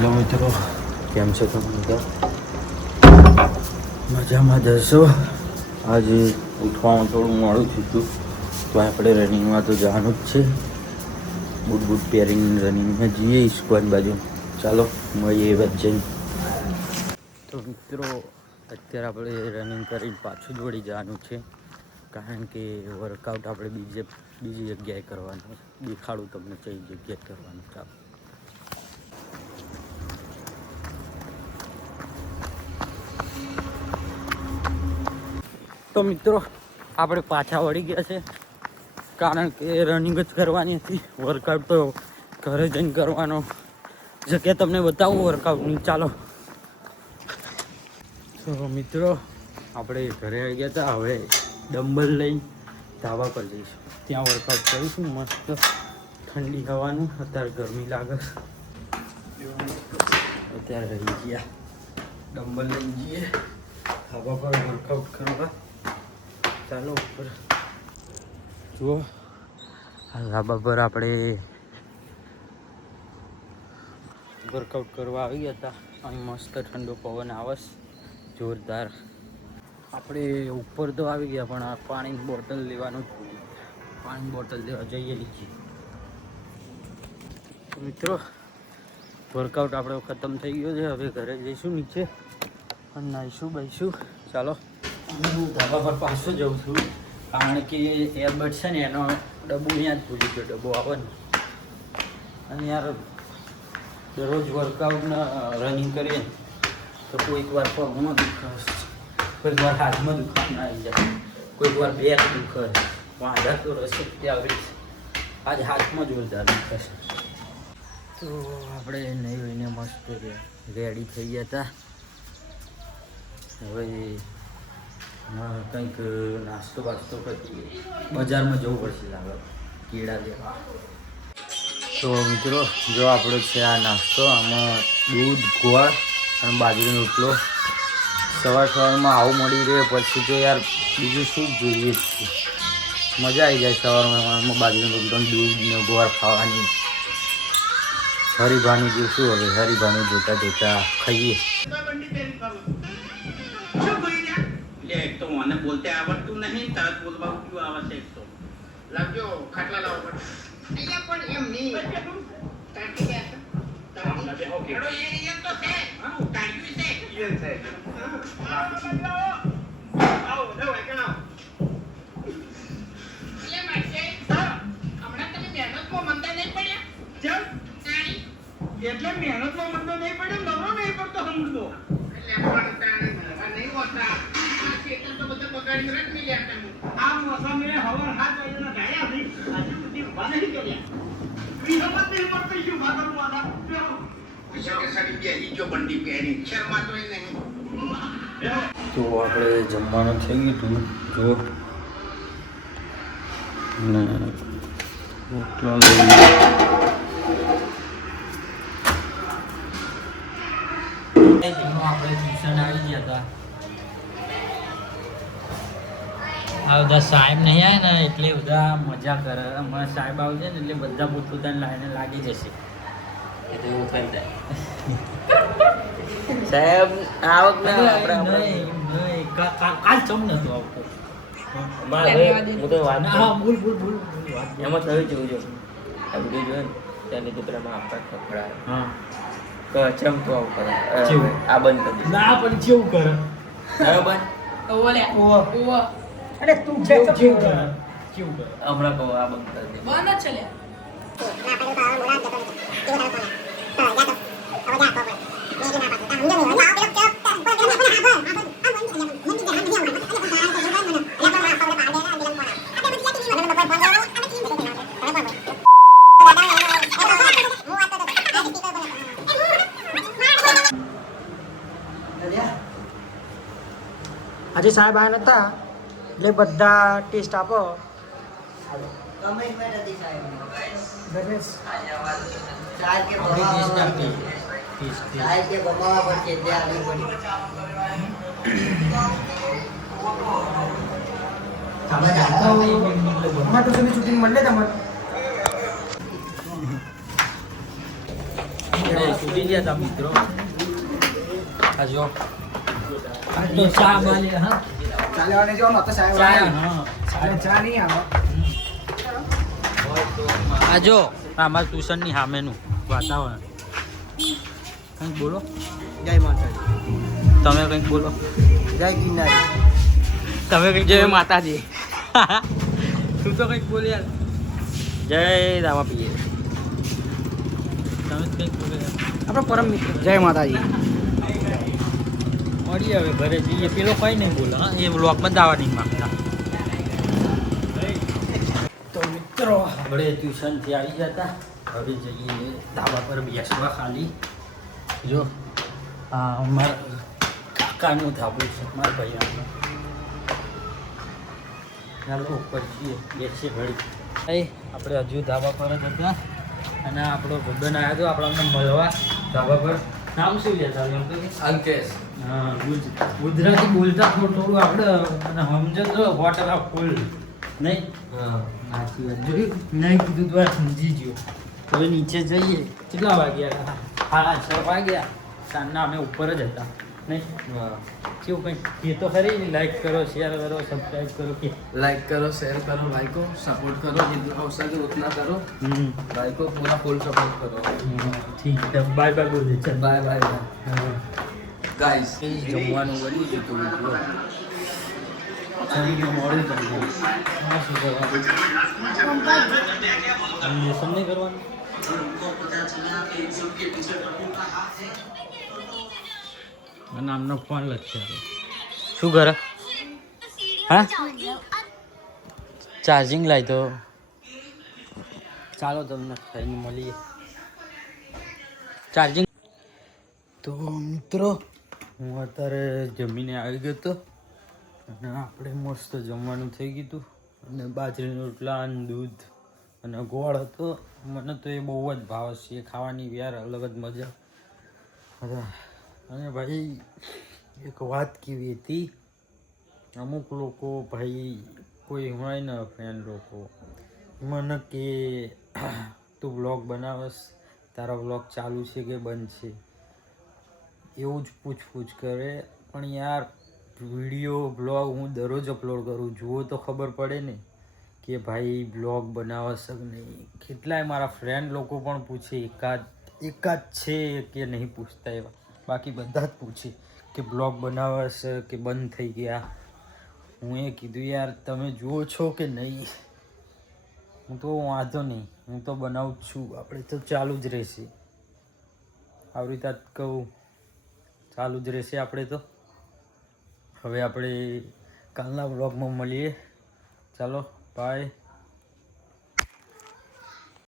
Hello મિત્રો, કેમ છો તમે? ત્યાં મજામાં જશો? આજે ઉઠવામાં થોડું મોડું થયું હતું, તો આપણે રનિંગમાં તો જવાનું જ છે. બૂટ પહેરીને રનિંગમાં જઈએ સ્ક્વોડ બાજુ. ચાલો મળીએ વચ્ચે. તો મિત્રો, અત્યારે આપણે રનિંગ કરીને પાછું દોડી જવાનું છે, કારણ કે વર્કઆઉટ આપણે બીજી જગ્યાએ કરવાનું. દેખાડું તમને કઈ જગ્યાએ કરવાનું. ચાલો. તો મિત્રો, આપણે પાછા વળી ગયા છે, કારણ કે રનિંગ જ કરવાની હતી. વર્કઆઉટ તો ઘરે જઈને કરવાનો. જગ્યા તમને બતાવું વર્કઆઉટની. ચાલો. તો મિત્રો, આપણે ઘરે આવી ગયા હતા. હવે ડમ્બલ લઈને ધાબા પર જઈશું. ત્યાં વર્કઆઉટ કરીશું મસ્ત ઠંડી હવાનું. અત્યારે ગરમી લાગે. અત્યારે રહી ગયા. ડમ્બલ લઈને જઈએ ધાબા પર વર્કઆઉટ કરવા. ચાલો ઉપર જુઓ. આ ધાબા પર આપણે વર્કઆઉટ કરવા આવી ગયા હતા. અહીં મસ્ત ઠંડો પવન આવે જોરદાર. આપણે ઉપર તો આવી ગયા, પણ આ પાણીની બોટલ લેવાનું જ ભૂલ્યું. પાણીની બોટલ લેવા જઈએ નીચે. મિત્રો, વર્કઆઉટ આપણો ખતમ થઈ ગયો છે. હવે ઘરે જઈશું નીચે અને નાહીશું બાઈશું. ચાલો. હું ધાબા પર પાછો જાઉં છું, કારણ કે એરબડ છે ને એનો ડબ્બો અહીંયા જ ભૂલી ગયો. ડબ્બો આવે ને, અને યાર દરરોજ વર્કઆઉટના રનિંગ કરીએ તો કોઈક વાર પગમાં દુખાશ, કોઈક વાર હાથમાં દુખાવા આવી જાય, કોઈક વાર બેક દુખાય. વાંધા તો રસે ત્યાં આજ હાથમાં જોરદાર દુખાશે. તો આપણે નહીં હોઈને મસ્ત રેડી થઈ ગયા હતા. હવે કંઈક નાસ્તો બાસ્તો કરી બજારમાં જવું પડશે લાગે કેળા લેવા. તો મિત્રો, જો આપણો છે આ નાસ્તો. આમાં દૂધ, ગોળ અને બાજરીનો રોટલો. સવારમાં આવું મળી રહે પછી તો યાર બીજું શું જોઈએ છે. મજા આવી જાય સવારમાં બાજરીનો રોટલો, દૂધ ને ગોળ ખાવાની. હરિભાનું જોશું. હવે હરિભાનું જોતા જોતા ખાઈએ. એક તો મને બોલતે આવડતું નહીં, તરત બોલવા ક્યું આવશે. એક તો લાવજો ખાટલા લાવો પડે અહીંયા, પણ એમ નહીં કાઢી ગયા ઓકે હેડો એ તો છે હા કાઢ્યું છે એ છે આવો જાવ એકણ આવો એ માટે હમણાં તમે મહેનતમાં મંદા નહીં પડ્યા ચલ તાણી એટલે મહેનતમાં મંદા નહીં પડ્યો, નવરો નહીં પડતો સમજો. એટલે પણ તાણી નહીં હોતા. આ મોસમે હવર હાથ વાગ્યાના ગાયા થઈ. આજે બધી ઉભા નહીં કર્યા. વિહમત નહીં પડતી શું ભાગરું મારા કે સાડી બેહી જો બંડી પહેરી શર્મા તો નહીં. તો આપણે જમવાનું થઈ ગયું હતું. જો ને રોટલા લઈ આપણે ટ્યુશન આવી ગયા હતા. આ બધા સાહેબ નહીં આવે ને એટલે બધા મજા કરે. હમણાં સાહેબ આવશે ને એટલે બધા પોતપોતાની લાઈને લાગી જશે. એ તો એવું થઈ જાય. સાહેબ આવક ના આપણે કાલ ચમ નતો આવતો. હું તો વાત હા બોલ એમાં થયું જોવું જો આ વિડીયો જોયો ને ત્યાં લીધું પેલા આપણા ખખડાય. હા તો ચમ તો આવું કરે. આ બંધ કરી ના પણ કેવું કરે બરાબર. ઓલે ઓ અરે તું કેવું કરે હમણાં કહો આ બંધ કરી દે. બંધ જ છે લે. આજે સાહેબ આવ્યા નતા એટલે બધા ટેસ્ટ આપો. શૂટિંગ મળે તમારે આપણે છૂટી ગયા હતા મિત્રો. આ જો આ તો ચા બાલે હા ચાલવાને જો નતો સાહેબ ચા હા ચા નહીં આવે. આ જો અમારા ટ્યુશનની સામેનું વાતાવરણ. કંઈક બોલો, જય માતાજી. તમે કંઈક બોલો, જય ગિરનારી. તમે કંઈક જય બોલો. માતાજી. તું તો કંઈક બોલ યાર. જય દાવા પીએ. તમે કંઈક બોલો યાર. આપણો પરમ મિત્ર. જય માતાજી. મળીએ હવે ઘરે જઈએ. પેલો કંઈ નહીં બોલો હા, એ બ્લોગમાં દાવા નહીં માંગતા. તો મિત્રો આપણે ટ્યુશનથી આવી ગયા હતા. હવે જઈએ ધાબા પર બેસવા ખાલી. જો આ અમારા કાકાનું ધાબું છે, મારા ભાઈ. ચાલો ઉપર છીએ, બેસીએ ઘડી. આપણે હજુ ધાબા પર જ હતા અને આપણો ભગવાન આવ્યો હતો આપણાને મળવા ધાબા પર. નામ શું છે તારું? એમ તો અંકેશ. હા, ગુજરાતી બોલતા થોડું આપણે અને સમજો તો વોટર ઓફ ફૂલ નહીં. સાચી વાત જોયું નહીં કીધું તો આ સમજી ગયો. હવે નીચે જઈએ. કેટલા વાગ્યા? 6:30 વાગ્યા. સાંજના અમે ઉપર જ હતા નહીં. કેવું કંઈક એ તો ખરી ને. લાઈક કરો, શેર કરો, સબસ્ક્રાઈબ કરો કે लाइक करो शेयर करो भाई को सपोर्ट करो जितना हो सके उतना करो भाई को पूरा फुल सपोर्ट करो ઠીક છે. બાય બાય બોલે ચાલ. बाय बाय गाइस જમવાનું બની ગયું હતું મિત્રો. જમી ગયું મોડું થઈ ગયું. હા, શું કરવાનું? લેસન નહીં કરવાનું. અને આમનો ફોન લખ્યો. શું કરે? હા, ચાર્જિંગ લાવી તો ચાલો તમને ખાઈને મળીએ. ચાર્જિંગ. તો મિત્રો હું અત્યારે જમીને આવી ગયો હતો અને આપણે મસ્ત જમવાનું થઈ ગયું હતું અને બાજરીના રોટલા અને દૂધ અને ગોળ હતો. મને તો એ બહુ જ ભાવે છે. એ ખાવાની યાર અલગ જ મજા. અને ભાઈ એક વાત કેવી હતી, અમુક લોકો ભાઈ કોઈ હોય ને ફ્રેન્ડ લોકો મને કે તું બ્લોગ બનાવસ, તારા બ્લોગ ચાલુ છે કે બંધ છે, એવું જ પૂછ કરે. પણ યાર વિડીયો બ્લોગ હું દરરોજ અપલોડ કરું, જુઓ તો ખબર પડે ને કે ભાઈ બ્લોગ બનાવસ કે નહીં. કેટલાય મારા ફ્રેન્ડ લોકો પણ પૂછે, એકાદ છે કે નહીં પૂછતા એવા, બાકી બધા જ પૂછે કે બ્લોગ બનાવસ કે બંધ થઈ ગયા. હું એ કીધું યાર તમે જુઓ છો કે નહીં. હું તો વાંધો નહીં, હું તો બનાવું જ છું. આપણે તો ચાલુ જ રહેશે. આવી રીતે કહું ચાલુ જ રહેશે આપણે તો. હવે આપણે કાલના બ્લોગમાં મળીએ. ચાલો બાય.